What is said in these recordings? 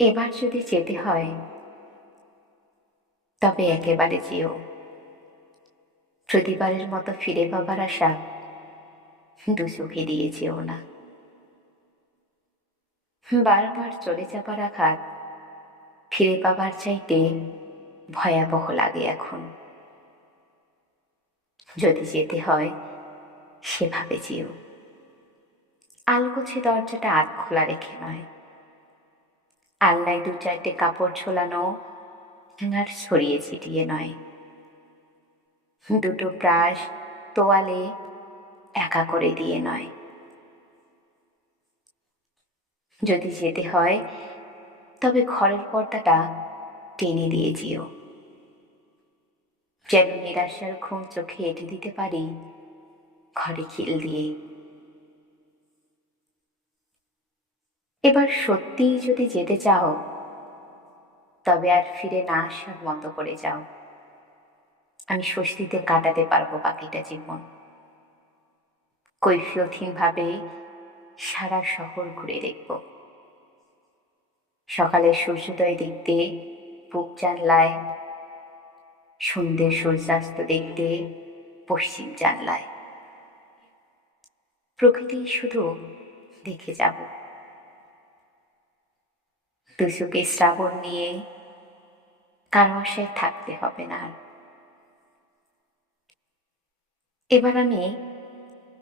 এবার যদি যেতে হয় তবে একেবারে যেও। প্রতিবারের মতো ফিরে পাবার আশা দু চোখে দিয়ে যেও না। বারবার চলে যাবার আঘাত ফিরে পাবার চাইতে ভয়াবহ লাগে এখন। যদি যেতে হয় সেভাবে যেও, আলগোছে দরজাটা আধ খোলা রেখে নয়। আলনায় দু চারটে কাপড় ঝোলানো হ্যাঙ্গার ছড়িয়ে ছিটিয়ে নয়। দুটো ব্রাশ তোয়ালে একা করে দিয়ে নয়। যদি যেতে হয় তবে ঘরের পর্দাটা টেনে দিয়ে যেও, যেন নিরাশার ঘুম চোখে এঁটে দিতে পারি ঘরে খিল দিয়ে। এবার সত্যিই যদি যেতে চাও তবে আর ফিরে না আসার মতো করে যাও। আমি স্বস্তিতে কাটাতে পারবো বাকিটা জীবন। কৈফিয়তহীন ভাবে সারা শহর ঘুরে দেখব। সকালের সূর্যোদয় দেখতে পূব জানলায়, সন্ধ্যের সূর্যাস্ত দেখতে পশ্চিম জানলায়। প্রকৃতি শুধু দেখে যাব। দুচোখে শ্রাবণ নিয়ে কারো আশায় থাকতে হবে না আর। এবার আমি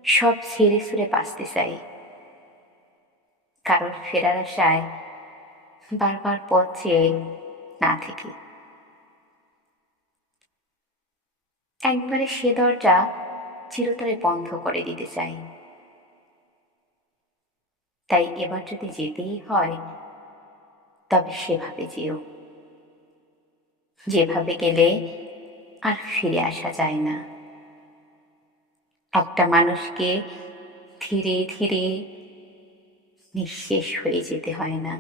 সব ছেড়ে ছুড়ে বাঁচতে চাই, কারোর ফেরার আশায় বারবার পথ চেয়ে না থেকে। একবারে সে দরজা চিরতরে বন্ধ করে দিতে চাই। তাই এবার যদি যেতেই হয় তবে সেভাবে যেও, যেভাবে গেলে আর ফিরে আসা যায় না। একটা মানুষকে ধীরে ধীরে নিঃশেষ হয়ে যেতে হয় না।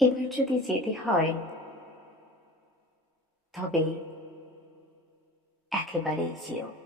এবার যদি যেতে হয় তবে একেবারেই যেও।